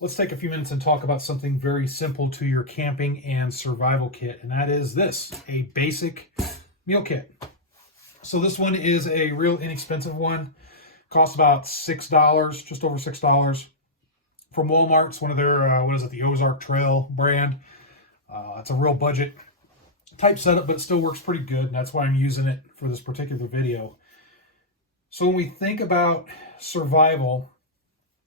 Let's take a few minutes and talk about something very simple to your camping and survival kit, and that is this, a basic meal kit. So this one is a real inexpensive one. Costs about $6, just over $6 from Walmart. It's one of their, the Ozark Trail brand. It's a real budget type setup, but it still works pretty good, and that's why I'm using it for this particular video. So when we think about survival,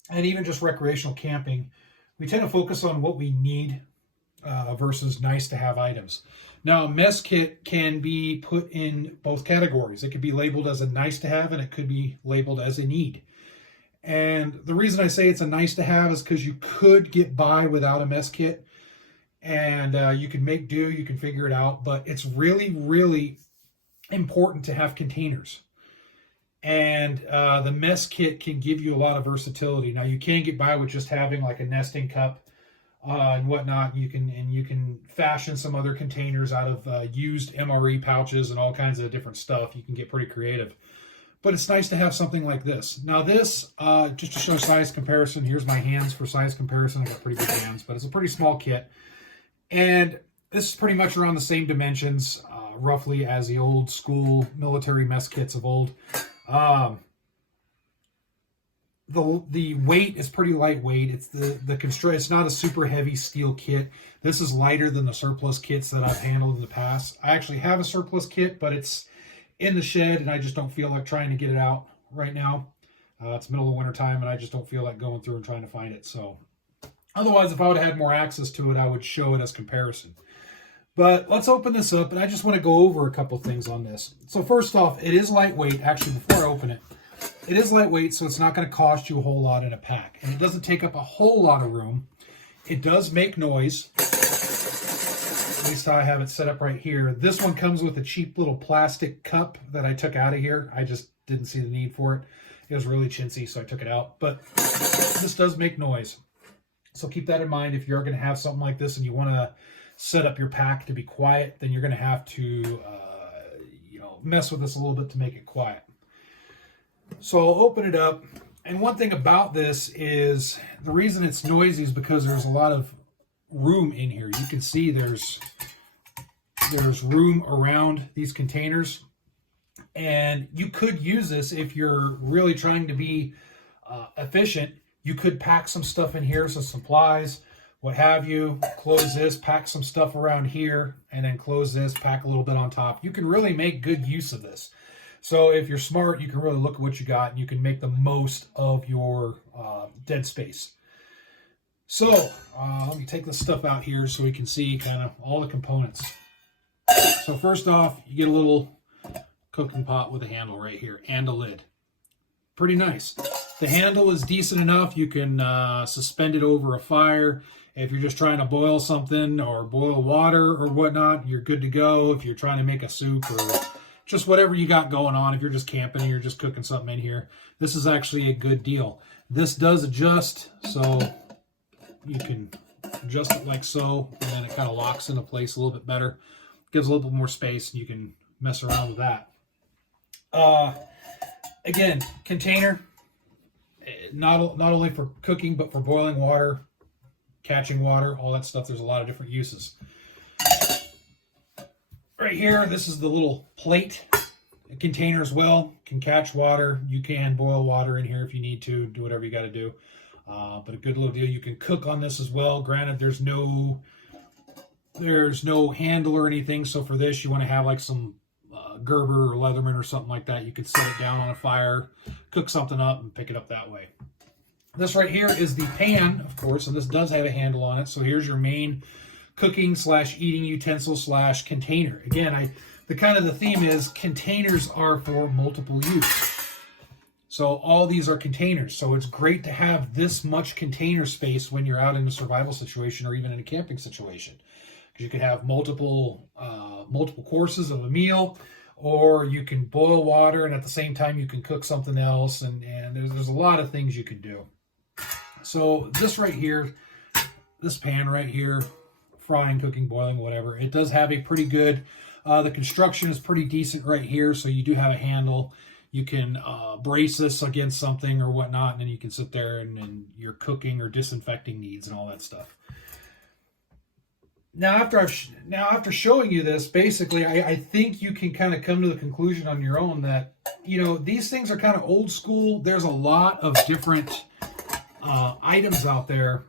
and even just recreational camping, we tend to focus on what we need versus nice to have items. Now, a mess kit can be put in both categories. It could be labeled as a nice to have, and it could be labeled as a need. And the reason I say it's a nice to have is because you could get by without a mess kit, and you can make do, you can figure it out, but it's really, really important to have containers. And the mess kit can give you a lot of versatility. Now, you can get by with just having like a nesting cup and whatnot. You can fashion some other containers out of used MRE pouches and all kinds of different stuff. You can get pretty creative. But it's nice to have something like this. Now this, just to show size comparison, here's my hands for size comparison. I've got pretty big hands, but it's a pretty small kit. And this is pretty much around the same dimensions, roughly, as the old school military mess kits of old. The weight is pretty lightweight. It's not a super heavy steel kit. This is lighter than the surplus kits that I've handled in the past. I actually have a surplus kit, but it's in the shed and I just don't feel like trying to get it out right now. It's middle of winter time and I just don't feel like going through and trying to find it. So otherwise, if I would have had more access to it, I would show it as comparison. But let's open this up, and I just want to go over a couple things on this. So first off, it is lightweight. Actually, before I open it, it is lightweight, so it's not going to cost you a whole lot in a pack. And it doesn't take up a whole lot of room. It does make noise. At least I have it set up right here. This one comes with a cheap little plastic cup that I took out of here. I just didn't see the need for it. It was really chintzy, so I took it out. But this does make noise. So keep that in mind if you're going to have something like this and you want to set up your pack to be quiet, then you're going to have to mess with this a little bit to make it quiet. So I'll open it up, and one thing about this is the reason it's noisy is because there's a lot of room in here. You can see there's room around these containers, and you could use this if you're really trying to be efficient. You could pack some stuff in here, some supplies, what have you, close this, pack some stuff around here, and then close this, pack a little bit on top. You can really make good use of this. So if you're smart, you can really look at what you got, and you can make the most of your dead space. So let me take this stuff out here so we can see kind of all the components. So first off, you get a little cooking pot with a handle right here and a lid. Pretty nice. The handle is decent enough. You can suspend it over a fire. If you're just trying to boil something or boil water or whatnot, you're good to go. If you're trying to make a soup or just whatever you got going on, if you're just camping and you're just cooking something in here, this is actually a good deal. This does adjust, so you can adjust it like so, and then it kind of locks into place a little bit better. Gives a little bit more space, and you can mess around with that. Again, container, not only for cooking, but for boiling water, catching water, all that stuff. There's a lot of different uses. Right here, this is the little plate container as well. Can catch water. You can boil water in here if you need to. Do whatever you got to do. But a good little deal. You can cook on this as well. Granted, there's no handle or anything. So for this, you want to have like some Gerber or Leatherman or something like that. You could set it down on a fire, cook something up, and pick it up that way. This right here is the pan, of course, and this does have a handle on it. So here's your main cooking / eating utensil / container. Again, the theme is containers are for multiple use. So all these are containers. So it's great to have this much container space when you're out in a survival situation or even in a camping situation. Because you could have multiple courses of a meal, or you can boil water and at the same time you can cook something else, and there's a lot of things you can do. So this right here, this pan right here, frying, cooking, boiling, whatever, it does have a pretty good, the construction is pretty decent right here, so you do have a handle. You can brace this against something or whatnot, and then you can sit there and your cooking or disinfecting needs and all that stuff. Now, after showing you this, basically, I think you can kind of come to the conclusion on your own that, you know, these things are kind of old school. There's a lot of different items out there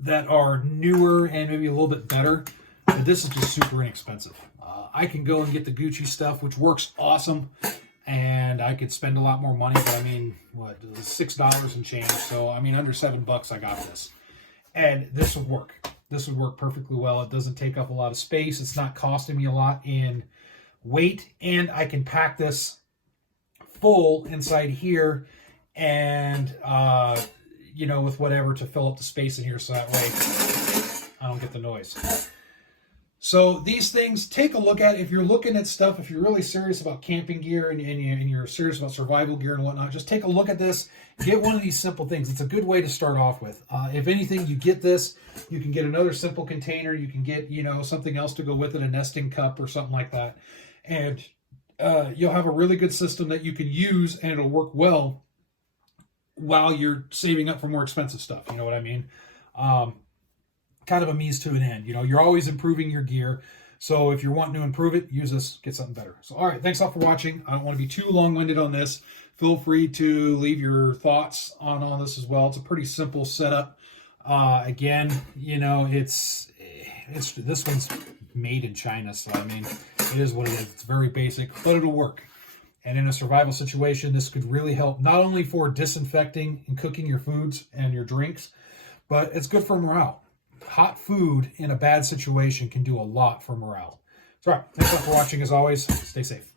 that are newer and maybe a little bit better, but this is just super inexpensive. I can go and get the Gucci stuff, which works awesome, and I could spend a lot more money, but I mean, what, $6 and change, so I mean, under $7 I got this. And this would work. This would work perfectly well. It doesn't take up a lot of space. It's not costing me a lot in weight, and I can pack this full inside here and, you know, with whatever to fill up the space in here so that way I don't get the noise. So these things, take a look at. If you're looking at stuff, if you're really serious about camping gear and you're serious about survival gear and whatnot, just take a look at this. Get one of these simple things. It's a good way to start off with. If anything, you get this, you can get another simple container. You can get, you know, something else to go with it, a nesting cup or something like that. And you'll have a really good system that you can use, and it'll work well while you're saving up for more expensive stuff. You know what I mean? Kind of a means to an end. You know, you're always improving your gear. So if you're wanting to improve it, use this, get something better. So, all right, thanks all for watching. I don't want to be too long-winded on this. Feel free to leave your thoughts on all this as well. It's a pretty simple setup. Again, you know, it's this one's made in China, so I mean, it is what it is. It's very basic, but it'll work. And in a survival situation, this could really help not only for disinfecting and cooking your foods and your drinks, but it's good for morale. Hot food in a bad situation can do a lot for morale. So, all right, thanks a lot for watching. As always, stay safe.